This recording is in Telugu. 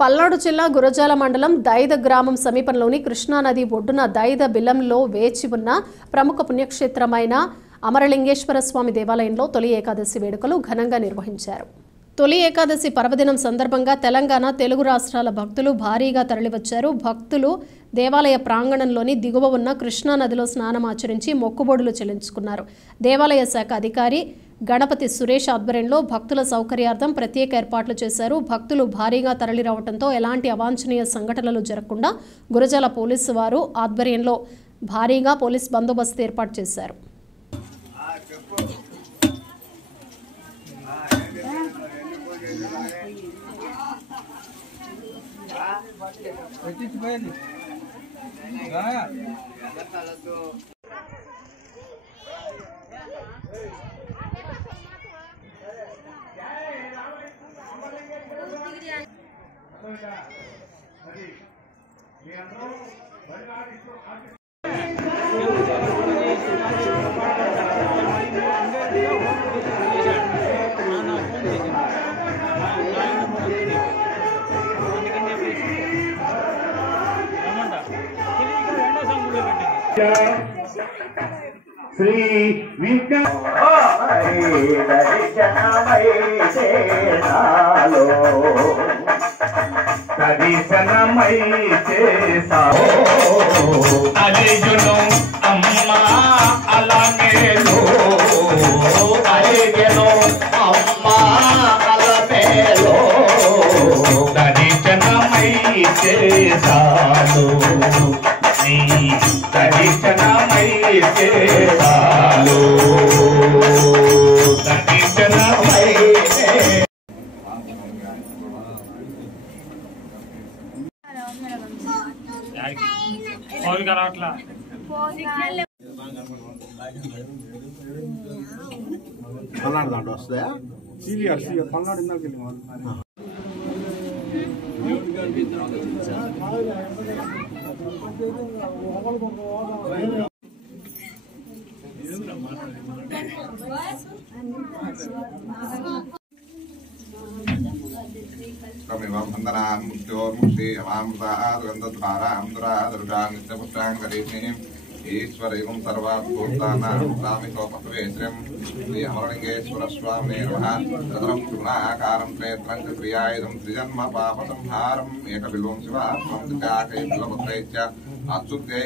పల్నాడు జిల్లా గురజాల మండలం దైద గ్రామం సమీపంలోని కృష్ణానది ఒడ్డున దైద బిలంలో వేచి ఉన్న ప్రముఖ పుణ్యక్షేత్రమైన అమరలింగేశ్వర స్వామి దేవాలయంలో తొలి ఏకాదశి వేడుకలు ఘనంగా నిర్వహించారు. తొలి ఏకాదశి పర్వదినం సందర్భంగా తెలంగాణ, తెలుగు రాష్ట్రాల భక్తులు భారీగా తరలివచ్చారు. భక్తులు దేవాలయ ప్రాంగణంలోని దిగువ ఉన్న కృష్ణానదిలో స్నానం ఆచరించి మొక్కుబడులు చెల్లించుకున్నారు. దేవాలయ శాఖ అధికారి గణపతి సురేష్ ఆధ్వర్యంలో భక్తుల సౌకర్యార్థం ప్రత్యేక ఏర్పాట్లు చేశారు. భక్తులు భారీగా తరలిరావడంతో ఎలాంటి అవాంఛనీయ సంఘటనలు జరగకుండా గురజాల పోలీసు వారు ఆధ్వర్యంలో భారీగా పోలీస్ బందోబస్తు ఏర్పాటు చేశారు. श्री दर्शनमय अरे जुनो अम्मा अलमेलो अरे गेलो अम्मा अलमेलो दर्शनमय सालो दर्शनमय सालो दर्शनमय फोन करा अट्ला पल्नाडु दांट वस्तदा सीरियर पल्नाडु इंदाकेल्ली कमिवां वन्दनां मुक्त्योर्मुक्ति अमामृताद्गन्धद्वारां दुरादरुषां नित्यपुत्रां करीष्णीम् ईश्वरैवं सर्वाभूतानां सामिकोपवेश्रं श्री अमरलिंगेश्वरस्वामिने नमः तदरं त्रिगुणाकारं त्रयत्रं च क्रियायुधं त्रिजन्म पापसंहारम् एकबिल्वं शिवात्मं त्रिकाकै बिल्वपत्रैश्च अच्युत्यै